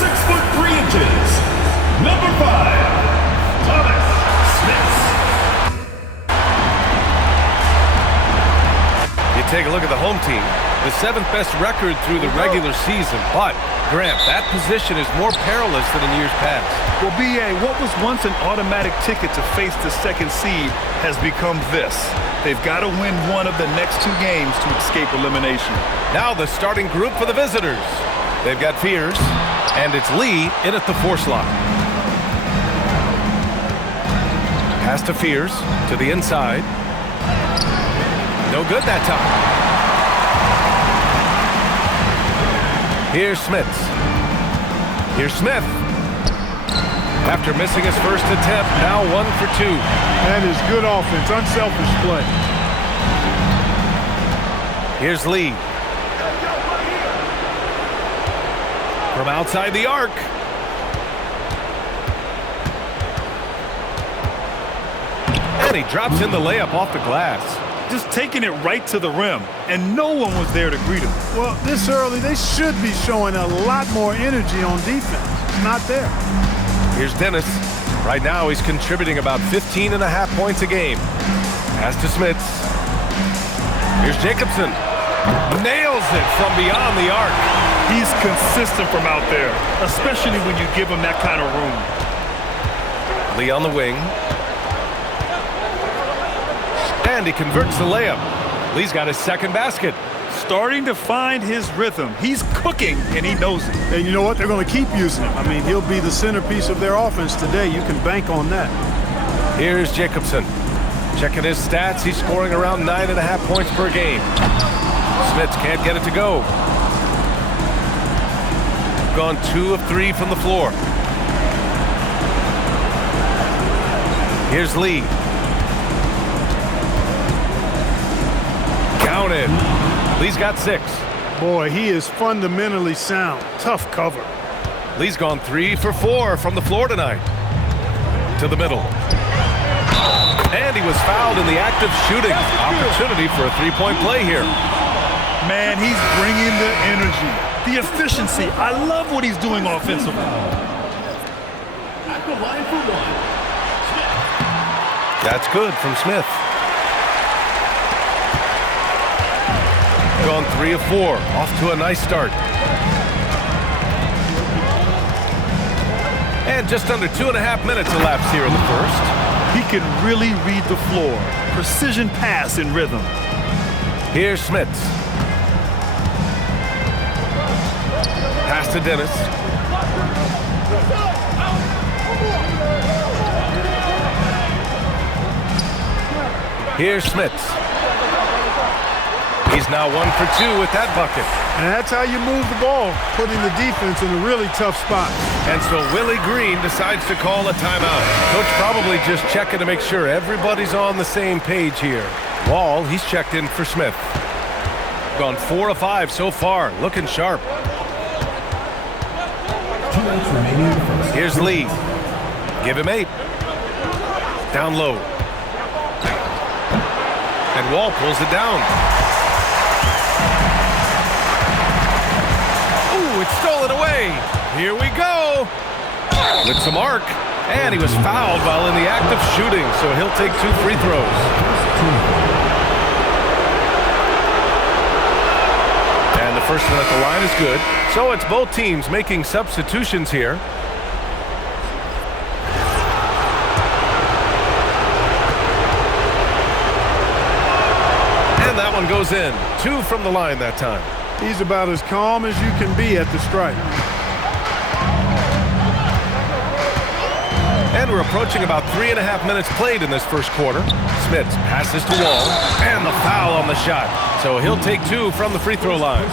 6'3", number 5, Thomas Smith. You take a look at the home team, the 7th best record through the regular season, but Grant, that position is more perilous than in years past. Well, B.A., what was once an automatic ticket to face the 2nd seed has become this. They've got to win one of the next 2 games to escape elimination. Now the starting group for the visitors. They've got Fears, and it's Lee in at the 4 slot. Pass to Fears, to the inside. No good that time. Here's Smith. Here's Smith. After missing his first attempt, now 1 for 2. That is good offense, unselfish play. Here's Lee. From outside the arc. And he drops in the layup off the glass. Just taking it right to the rim, and no one was there to greet him. Well, this early, they should be showing a lot more energy on defense. It's not there. Here's Dennis. Right now, he's contributing about 15.5 points a game. Pass to Smits. Here's Jacobson. Nails it from beyond the arc. He's consistent from out there, especially when you give him that kind of room. Lee on the wing. And he converts the layup. Lee's got his 2nd basket. Starting to find his rhythm. He's cooking, and he knows it. And you know what? They're going to keep using him. I mean, he'll be the centerpiece of their offense today. You can bank on that. Here's Jacobson. Checking his stats. He's scoring around 9.5 points per game. Smits can't get it to go. Gone 2 of 3 from the floor. Here's Lee. Counted. Lee's got 6. Boy, he is fundamentally sound. Tough cover. Lee's gone 3 for 4 from the floor tonight. To the middle. And he was fouled in the act of shooting. Opportunity for a 3-point play here. Man, he's bringing the energy, the efficiency. I love what he's doing offensively. At the line for 1. That's good from Smith. Gone 3 of 4. Off to a nice start. And just under 2.5 minutes elapsed here in the first. He can really read the floor. Precision pass in rhythm. Here's Smits. Pass to Dennis. Here's Smits. He's now 1 for 2 with that bucket. And that's how you move the ball, putting the defense in a really tough spot. And so Willie Green decides to call a timeout. Coach probably just checking to make sure everybody's on the same page here. Wall, he's checked in for Smith. Gone 4 of 5 so far, looking sharp. 2 minutes remaining. Here's Lee. Give him 8. Down low. And Wall pulls it down. Ooh, it's stolen away. Here we go. With some arc. And he was fouled while in the act of shooting, so he'll take 2 free throws. And the first one at the line is good. So it's both teams making substitutions here. And that one goes in. 2 from the line that time. He's about as calm as you can be at the stripe. And we're approaching about 3.5 minutes played in this first quarter. Smits passes to Wall, and the foul on the shot. So he'll take 2 from the free throw line.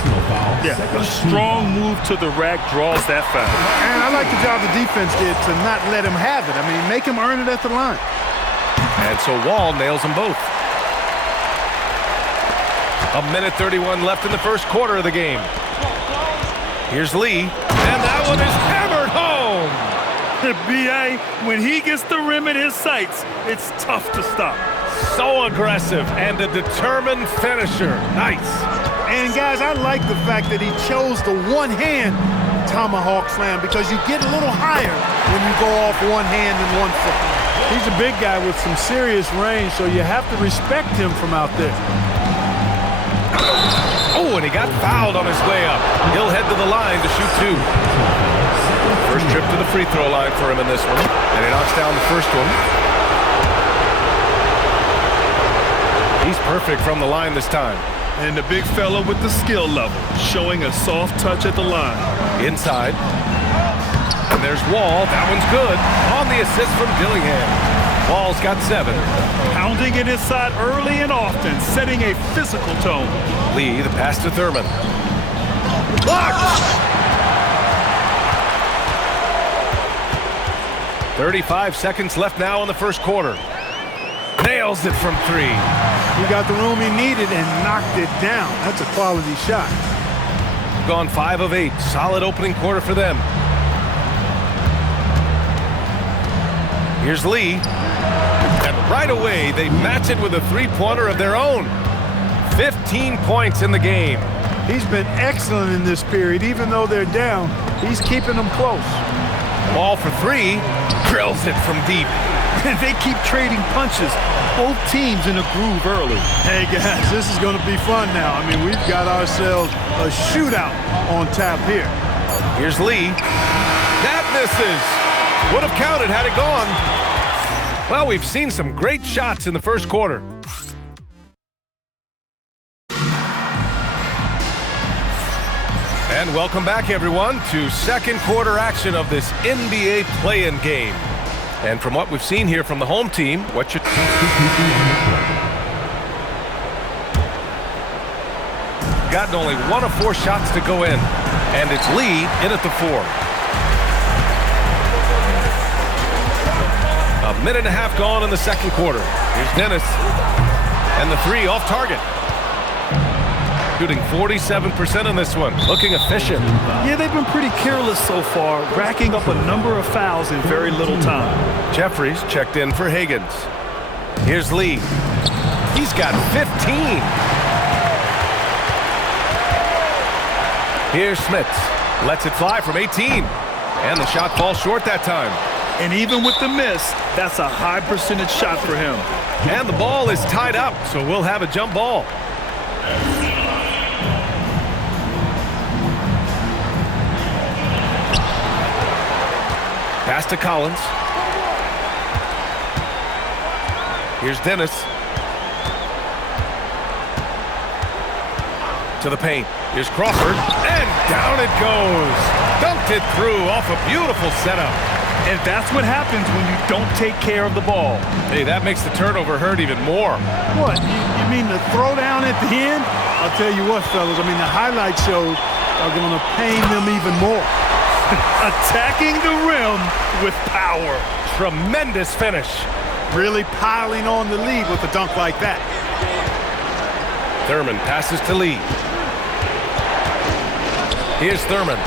Yeah, a strong move to the rack draws that foul. And I like the job the defense did to not let him have it. I mean, make him earn it at the line. And so Wall nails them both. 1:31 left in the first quarter of the game. Here's Lee, and that one is hammered home. B.A., when he gets the rim in his sights, it's tough to stop. So aggressive and a determined finisher. Nice. And, guys, I like the fact that he chose the one hand tomahawk slam because you get a little higher when you go off one hand and one foot. He's a big guy with some serious range, so you have to respect him from out there. Oh, and he got fouled on his way up. He'll head to the line to shoot two. First trip to the free throw line for him in this one, and he knocks down the first one. He's perfect from the line this time. And the big fella with the skill level, showing a soft touch at the line. Inside. And there's Wall. That one's good. On the assist from Dillingham. Wall's got 7. Pounding it inside early and often, setting a physical tone. Lee, the pass to Thurman. Blocked! 35 seconds left now in the first quarter. Nails it from 3. He got the room he needed and knocked it down. That's a quality shot. Gone 5 of 8. Solid opening quarter for them. Here's Lee. And right away, they match it with a three-pointer of their own. 15 points in the game. He's been excellent in this period. Even though they're down, he's keeping them close. Ball for 3. Drills it from deep. And they keep trading punches. Both teams in a groove early. Hey, guys, this is going to be fun now. I mean, we've got ourselves a shootout on tap here. Here's Lee. That misses. Would have counted had it gone. Well, we've seen some great shots in the first quarter. And welcome back, everyone, to second quarter action of this NBA play-in game. And from what we've seen here from the home team, what should... Gotten only 1 of 4 shots to go in. And it's Lee in at the 4. A minute and a half gone in the second quarter. Here's Dennis. And the 3 off target. Shooting 47% in this one. Looking efficient. Yeah, they've been pretty careless so far, racking up a number of fouls in very little time. Jeffries checked in for Higgins. Here's Lee. He's got 15. Here's Smits. Lets it fly from 18. And the shot falls short that time. And even with the miss, that's a high percentage shot for him. And the ball is tied up, so we'll have a jump ball. Pass to Collins. Here's Dennis. To the paint. Here's Crawford. And down it goes. Dunked it through off a beautiful setup. And that's what happens when you don't take care of the ball. Hey, that makes the turnover hurt even more. What? You mean the throwdown at the end? I'll tell you what, fellas. I mean, the highlight shows are going to pain them even more. Attacking the rim with power. Tremendous finish. Really piling on the lead with a dunk like that. Thurman passes to Lee. Here's Thurman.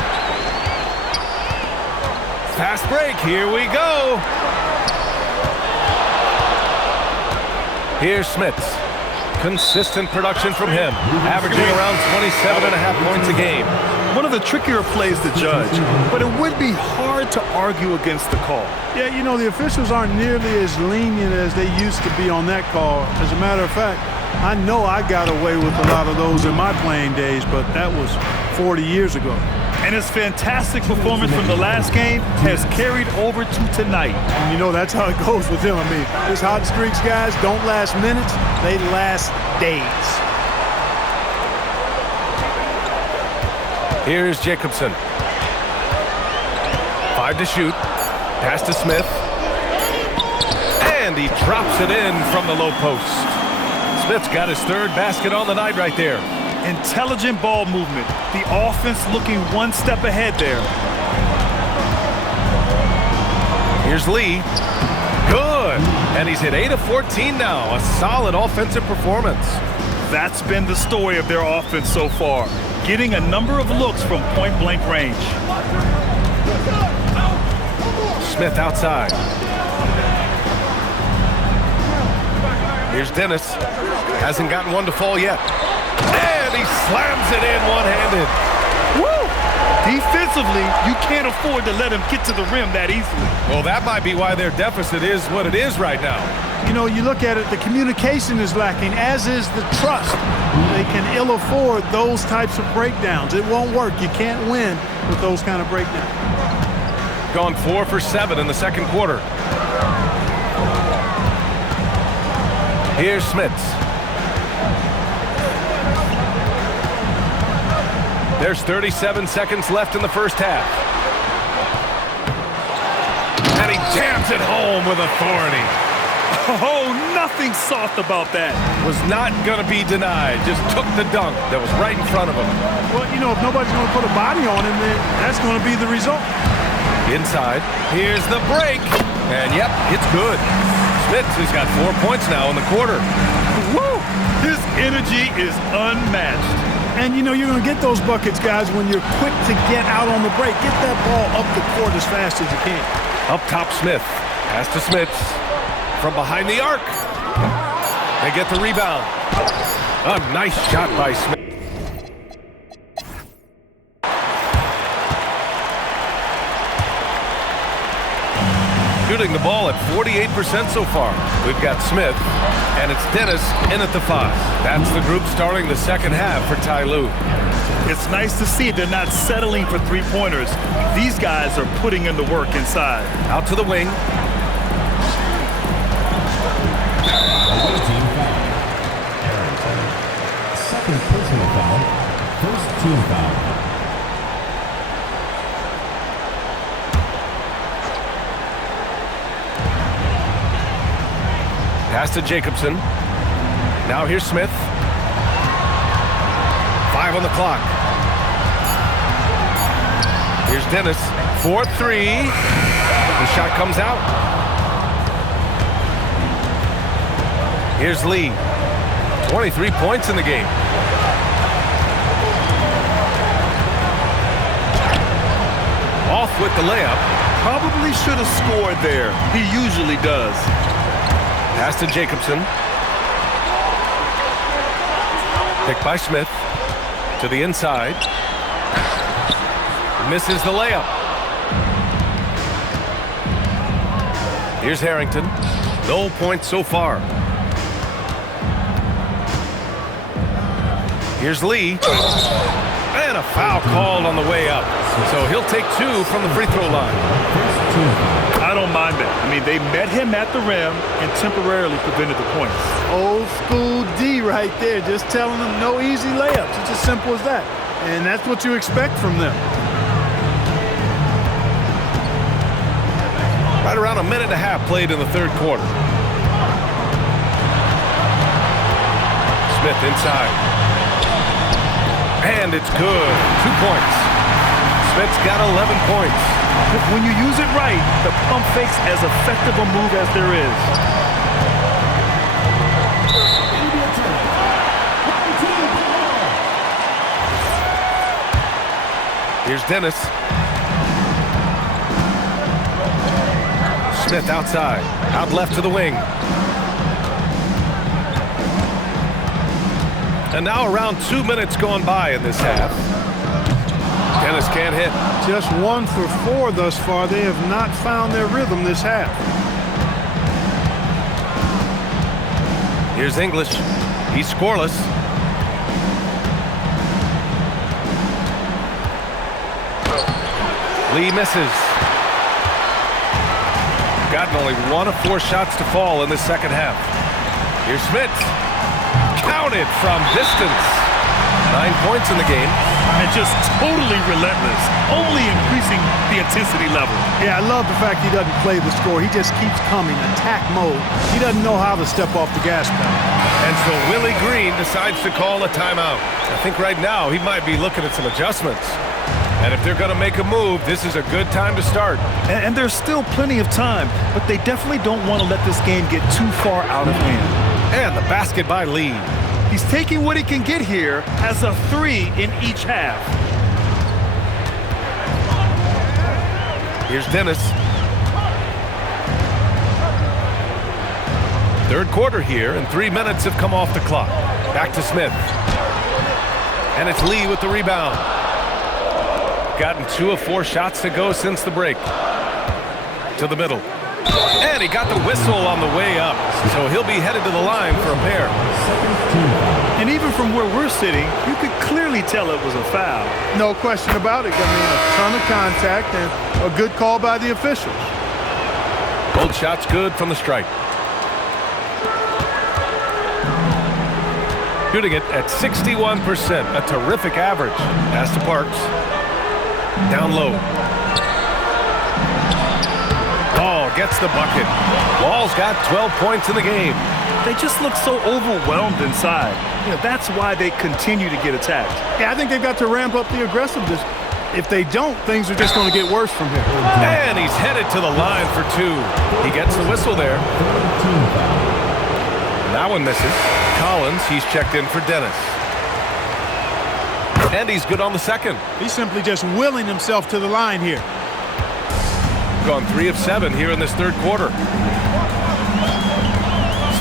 Fast break. Here we go. Here's Smits. Consistent production from him, averaging around 27.5 points a game. One of the trickier plays to judge, but it would be hard to argue against the call. Yeah, you know, the officials aren't nearly as lenient as they used to be on that call. As a matter of fact, I know I got away with a lot of those in my playing days, but that was 40 years ago. And his fantastic performance from the last game has carried over to tonight. And you know, that's how it goes with him. I mean, his hot streaks, guys, don't last minutes. They last days. Here's Jacobson. 5 to shoot. Pass to Smith. And he drops it in from the low post. Smith's got his 3rd basket on the night right there. Intelligent ball movement. The offense looking one step ahead there. Here's Lee. Good. And he's hit 8 of 14 now. A solid offensive performance. That's been the story of their offense so far. Getting a number of looks from point-blank range. Smith outside. Here's Dennis. Hasn't gotten one to fall yet. And he slams it in one-handed. Woo! Defensively, you can't afford to let him get to the rim that easily. Well, that might be why their deficit is what it is right now. You know, you look at it, the communication is lacking, as is the trust. They can ill afford those types of breakdowns. It won't work. You can't win with those kind of breakdowns. Gone 4 for 7 in the second quarter. Here's Smits. There's 37 seconds left in the first half. And he jams it home with authority. Oh, nothing soft about that. Was not going to be denied. Just took the dunk that was right in front of him. Well, you know, if nobody's going to put a body on him, then that's going to be the result. Inside. Here's the break. And, yep, it's good. Smits has got 4 points now in the quarter. Woo! His energy is unmatched. And, you know, you're going to get those buckets, guys, when you're quick to get out on the break. Get that ball up the court as fast as you can. Up top, Smith. Pass to Smits. From behind the arc. They get the rebound. A nice shot by Smith. Shooting the ball at 48% so far. We've got Smith, and it's Dennis in at the 5. That's the group starting the second half for Ty Lue. It's nice to see they're not settling for three-pointers. These guys are putting in the work inside. Out to the wing. Away team foul. Arrington. Second personal foul. First team foul. Pass to Jacobson. Now here's Smith. 5 on the clock. Here's Dennis. 4-3. The shot comes out. Here's Lee. 23 points in the game. Off with the layup. Probably should have scored there. He usually does. Pass to Jacobson. Picked by Smith. To the inside. Misses the layup. Here's Harrington. No points so far. Here's Lee. And a foul called on the way up. So he'll take 2 from the free throw line. I don't mind that. I mean, they met him at the rim and temporarily prevented the points. Old school D right there, just telling them no easy layups. It's as simple as that. And that's what you expect from them. Right around a minute and a half played in the third quarter. Smith inside. And it's good. 2 points. Smith's got 11 points. When you use it right, the pump fake's as effective a move as there is. Here's Dennis. Smith outside. Out left to the wing. And now around 2 minutes gone by in this half. Dennis can't hit. Just 1 for 4 thus far. They have not found their rhythm this half. Here's English. He's scoreless. Lee misses. Gotten only 1 of 4 shots to fall in the second half. Here's Smith. Counted from distance. 9 points in the game. And just totally relentless, only increasing the intensity level. Yeah, I love the fact he doesn't play the score. He just keeps coming, attack mode. He doesn't know how to step off the gas pedal. And so Willie Green decides to call a timeout. I think right now he might be looking at some adjustments. And if they're going to make a move, this is a good time to start. And there's still plenty of time, but they definitely don't want to let this game get too far out of hand. And the basket by Lee. He's taking what he can get here as a 3 in each half. Here's Dennis. Third quarter here, and 3 minutes have come off the clock. Back to Smith. And it's Lee with the rebound. Gotten 2 of 4 shots to go since the break. To the middle. And he got the whistle on the way up. So he'll be headed to the line for a pair. And even from where we're sitting, you could clearly tell it was a foul. No question about it. I mean, a ton of contact and a good call by the officials. Both shots good from the stripe. Shooting it at 61%, a terrific average. Pass to Parks. Down low. Ball gets the bucket. Wall's got 12 points in the game. They just look so overwhelmed inside. That's why they continue to get attacked. Yeah, I think they've got to ramp up the aggressiveness. If they don't, things are just going to get worse from here. And he's headed to the line for 2. He gets the whistle there. That one misses. Collins, he's checked in for Dennis. And he's good on the second. He's simply just willing himself to the line here. Gone 3 of 7 here in this third quarter.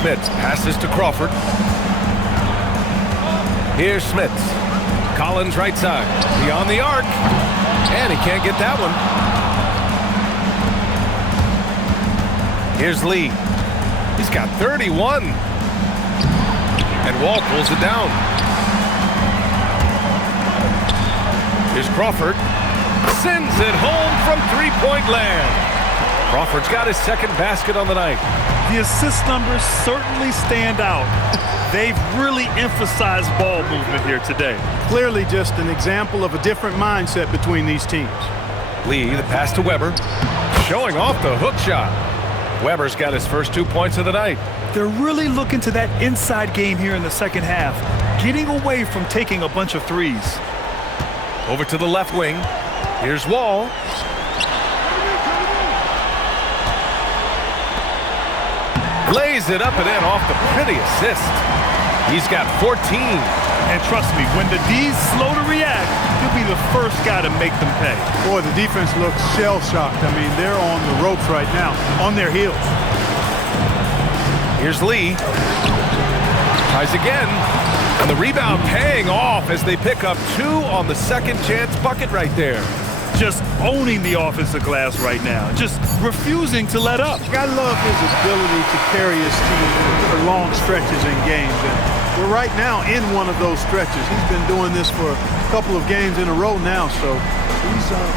Smits passes to Crawford. Here's Smits. Collins right side. Beyond the arc. And he can't get that one. Here's Lee. He's got 31. And Wall pulls it down. Here's Crawford. Sends it home from three-point land. Crawford's got his second basket on the night. The assist numbers certainly stand out. They've really emphasized ball movement here today. Clearly just an example of a different mindset between these teams. Lee, the pass to Weber. Showing off the hook shot. Weber's got his first 2 points of the night. They're really looking to that inside game here in the second half, getting away from taking a bunch of threes. Over to the left wing. Here's Wall. Lays it up and in off the pretty assist. He's got 14. And trust me, when the D's slow to react, he'll be the first guy to make them pay. Boy, the defense looks shell-shocked. I mean, they're on the ropes right now, on their heels. Here's Lee. Tries again. And the rebound paying off as they pick up 2 on the second chance bucket right there. Just owning the offensive glass right now. Just refusing to let up. I love his ability to carry his team for long stretches in games. And we're right now in one of those stretches. He's been doing this for a couple of games in a row now, so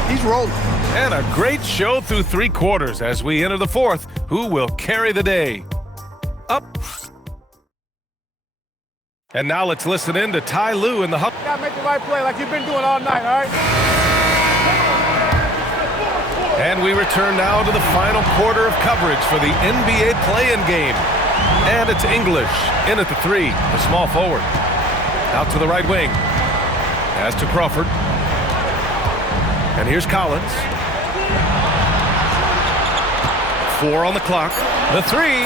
he's rolling. And a great show through 3 quarters as we enter the fourth. Who will carry the day? Up. And now let's listen in to Ty Lue in the hub. You gotta make the right play like you've been doing all night, all right? And we return now to the final quarter of coverage for the NBA play-in game. And it's English in at the 3, the small forward. Out to the right wing. Pass to Crawford. And here's Collins. 4 on the clock. The 3.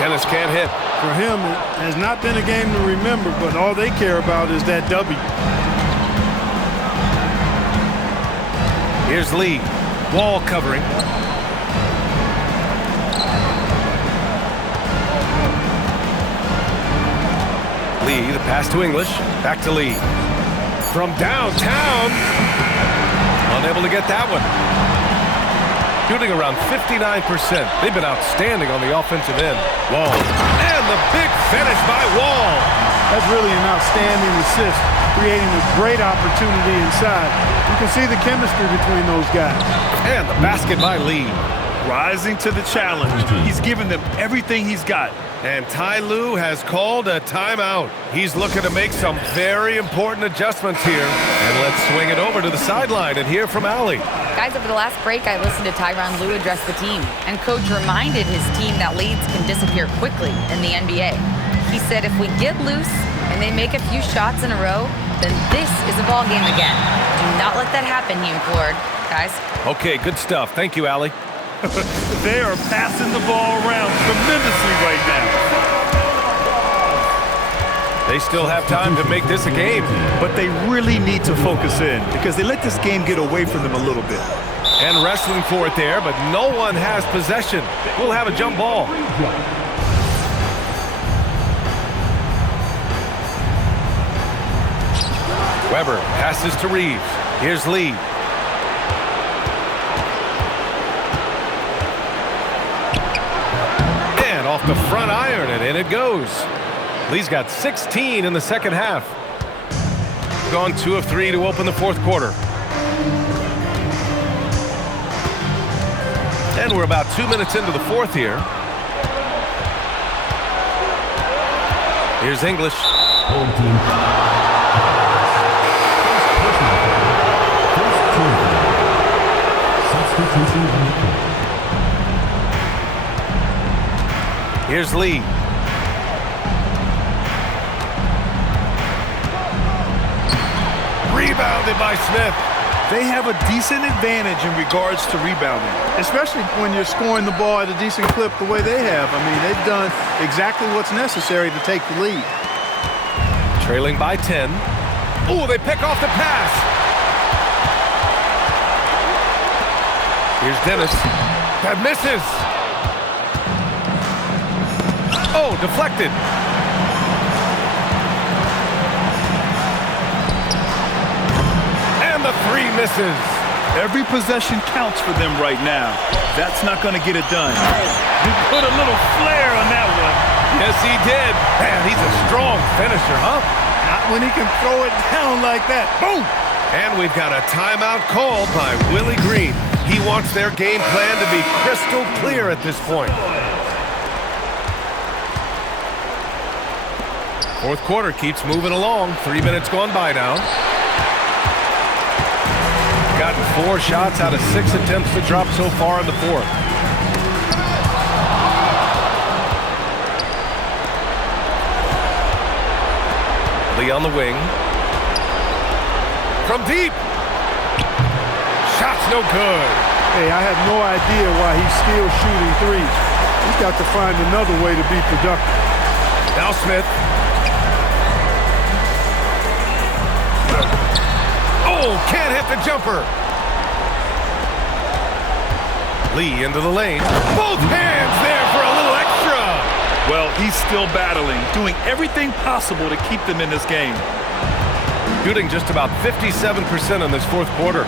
Dennis can't hit. For him, it has not been a game to remember, but all they care about is that W. Here's Lee. Wall covering. Lee, the pass to English. Back to Lee. From downtown. Unable to get that one. Shooting around 59%. They've been outstanding on the offensive end. Wall. And the big finish by Wall. That's really an outstanding assist, creating a great opportunity inside. You can see the chemistry between those guys. And the basket by Lee. Rising to the challenge. He's given them everything he's got. And Ty Lue has called a timeout. He's looking to make some very important adjustments here. And let's swing it over to the sideline and hear from Allie. Guys, over the last break, I listened to Tyronn Lue address the team. And Coach reminded his team that leads can disappear quickly in the NBA. He said if we get loose and they make a few shots in a row, then this is a ball game again. Do not let that happen, he implored. Guys. Okay, good stuff. Thank you, Allie. They are passing the ball around tremendously right now. They still have time to make this a game. But they really need to focus in because they let this game get away from them a little bit. And wrestling for it there, but no one has possession. We'll have a jump ball. Weber passes to Reeves. Here's Lee. And off the front iron, and in it goes. Lee's got 16 in the second half. Gone 2 of 3 to open the fourth quarter. And we're about 2 minutes into the fourth here. Here's English. Home team foul. First team foul. Substitution on the court. Here's Lee. Rebounded by Smith. They have a decent advantage in regards to rebounding. Especially when you're scoring the ball at a decent clip the way they have. I mean, they've done exactly what's necessary to take the lead. Trailing by 10. Oh, they pick off the pass. Here's Dennis. That misses. Oh, deflected. And the three misses. Every possession counts for them right now. That's not going to get it done. He put a little flair on that one. Yes, he did. Man, he's a strong finisher, huh? Not when he can throw it down like that. Boom! And we've got a timeout called by Willie Green. He wants their game plan to be crystal clear at this point. Fourth quarter keeps moving along. 3 minutes gone by now. Gotten 4 shots out of 6 attempts to drop so far in the fourth. Lee on the wing. From deep. Shot's no good. Hey, I have no idea why he's still shooting threes. He's got to find another way to be productive. Now Smith. Oh, can't hit the jumper. Lee into the lane. Both hands there for a little extra. Well, he's still battling, doing everything possible to keep them in this game. Shooting just about 57% in this fourth quarter.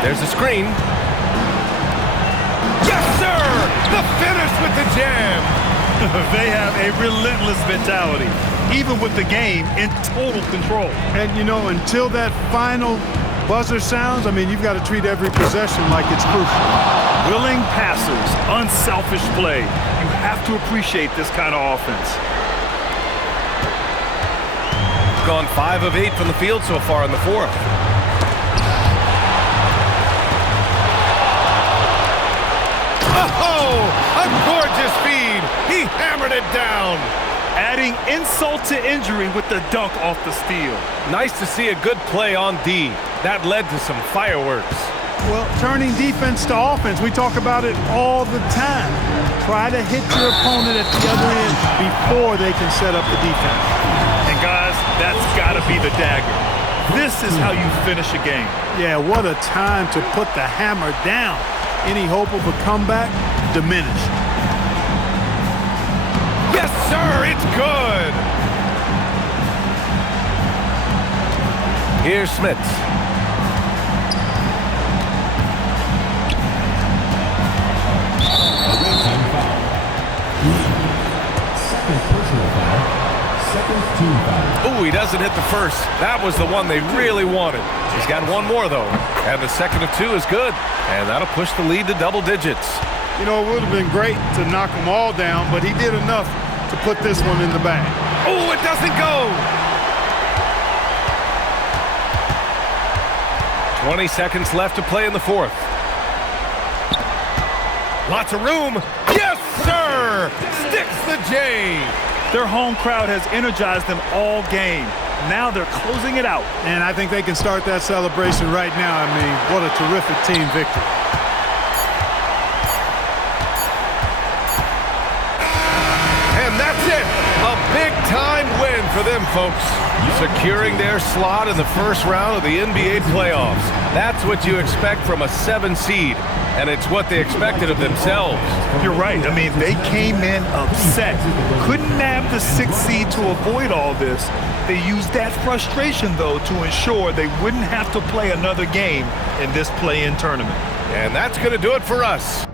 There's a screen. Yes, sir! The finish with the jam. They have a relentless mentality, even with the game in total control. And, you know, until that final buzzer sounds, I mean, you've got to treat every possession like it's crucial. Willing passers, unselfish play. You have to appreciate this kind of offense. Gone 5 of 8 from the field so far in the fourth. Oh, a gorgeous feed. He hammered it down. Adding insult to injury with the dunk off the steal. Nice to see a good play on D. That led to some fireworks. Well, turning defense to offense, we talk about it all the time. Try to hit your opponent at the other end before they can set up the defense. And guys, that's got to be the dagger. This is how you finish a game. Yeah, what a time to put the hammer down. Any hope of a comeback diminished. Yes, sir, it's good. Here's Smits. A red team foul. Second personal foul. Second team foul. Oh, he doesn't hit the first. That was the one they really wanted. He's got one more, though. And the second of 2 is good. And that'll push the lead to double digits. You know, it would have been great to knock them all down, but he did enough to put this one in the bag. Oh, it doesn't go. 20 seconds left to play in the fourth. Lots of room. Yes, sir! Sticks the J. Their home crowd has energized them all game. Now they're closing it out. And I think they can start that celebration right now. I mean, what a terrific team victory. And that's it. A big-time win for them, folks. Securing their slot in the first round of the NBA playoffs. That's what you expect from a 7 seed, and it's what they expected of themselves. You're right. I mean, they came in upset. Couldn't nab the 6th seed to avoid all this, They used that frustration, though, to ensure they wouldn't have to play another game in this play-in tournament. And that's going to do it for us.